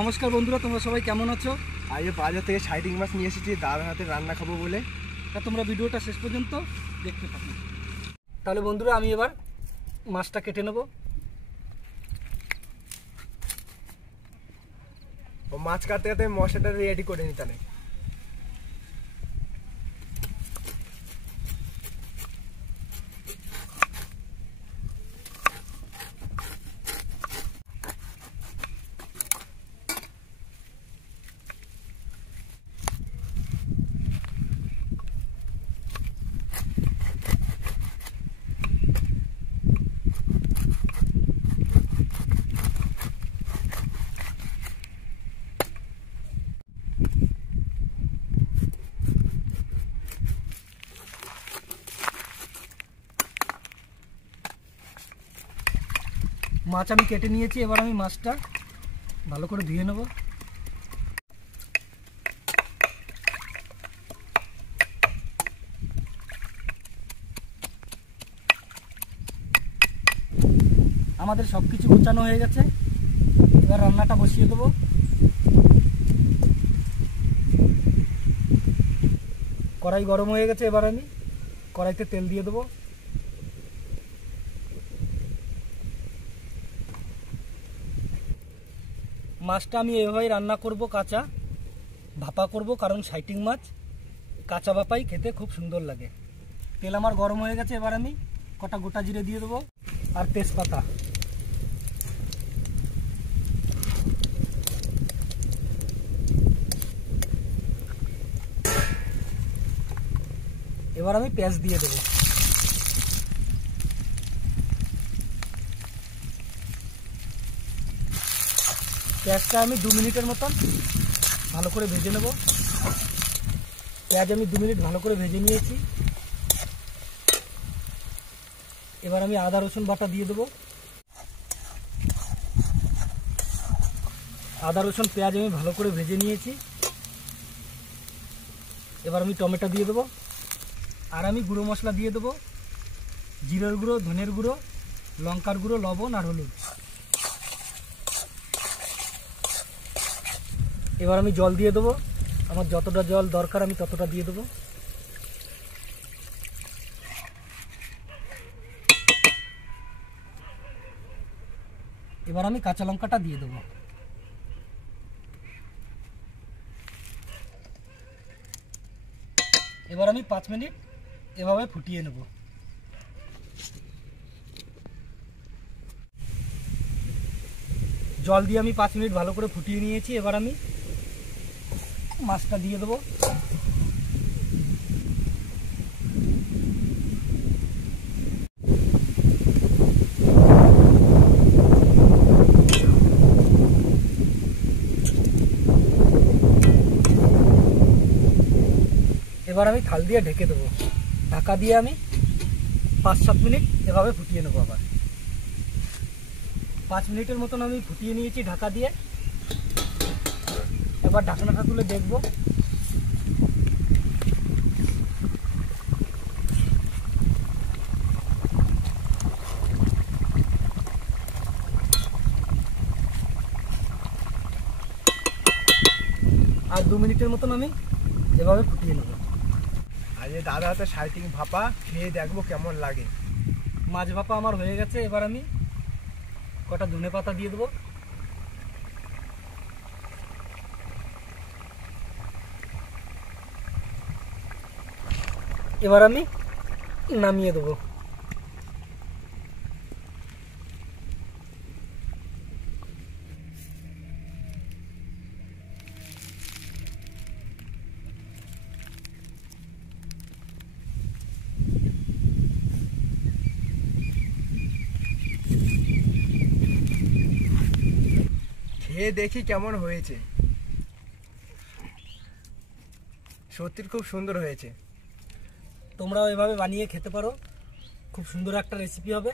নমস্কার বন্ধুরা, তোমরা সবাই কেমন আছো? আজকে বাজার থেকে সাইটিং মাছ নিয়ে এসেছি দাদার হাতে রান্না খাবো বলে। তা তোমরা ভিডিওটা শেষ পর্যন্ত দেখতে থাকো। তাহলে বন্ধুরা আমি এবার মাছটা কেটে নেব। ও মাছ কাটতে কাটতে মশলাটা রেডি করে নিতে নেই। মাছ আমি কেটে নিয়েছি, এবার আমি মাছটা ভালো করে ধুয়ে নেব। আমাদের সব কিছু গোছানো হয়ে গেছে, এবার রান্নাটা বসিয়ে দেবো। কড়াই গরম হয়ে গেছে, এবার আমি কড়াইতে তেল দিয়ে দেবো। মাছটা আমি এভাবেই রান্না করব, কাঁচা ভাপা করব, কারণ সাইটিং মাছ কাঁচা ভাপাই খেতে খুব সুন্দর লাগে। তেল আমার গরম হয়ে গেছে, এবার আমি কটা গোটা জিরে দিয়ে দেবো আর তেজপাতা। এবার আমি পেঁয়াজ দিয়ে দেবো। পেঁয়াজটা আমি 2 মিনিটের মতন ভালো করে ভেজে নেব। পেঁয়াজ আমি 2 মিনিট ভালো করে ভেজে নিয়েছি। এবার আমি আদা রসুন বাটা দিয়ে দেবো। আদা রসুন পেঁয়াজ আমি ভালো করে ভেজে নিয়েছি। এবার আমি টমেটো দিয়ে দেবো আর আমি গুঁড়ো মশলা দিয়ে দেবো, জিরের গুঁড়ো, ধনের গুঁড়ো, লঙ্কার গুঁড়ো, লবণ আর হলুদ। এবার আমি জল দিয়ে দেবো, আমার যতটা জল দরকার আমি ততটা দিয়ে দেবো। এবার আমি কাঁচা লঙ্কাটা দিয়ে দেবো। এবার আমি 5 মিনিট এভাবে ফুটিয়ে নেব। জল দিয়ে আমি 5 মিনিট ভালো করে ফুটিয়ে নিয়েছি। এবার আমি মাছটা দিয়ে দেবো। এবার আমি থাল দিয়ে ঢেকে দেবো। ঢাকা দিয়ে আমি 5-7 মিনিট এভাবে ফুটিয়ে নেবো। আবার 5 মিনিটের মতন আমি ফুটিয়ে নিয়েছি ঢাকা দিয়ে। এবার ঢাকনাটা তুলে দেখব। আর 2 মিনিটের মতন আমি এভাবে ফুটিয়ে নেব। আজকে দাদা হাতে সাইটিং ভাপা খেয়ে দেখবো কেমন লাগে। মাছ ভাপা আমার হয়ে গেছে, এবার আমি কটা ধনে পাতা দিয়ে দেবো। এবার আমি নামিয়ে দেবো। খেয়ে দেখি কেমন হয়েছে। সত্যি খুব সুন্দর হয়েছে। তোমরাও এভাবে বানিয়ে খেতে পারো, খুব সুন্দর একটা রেসিপি হবে।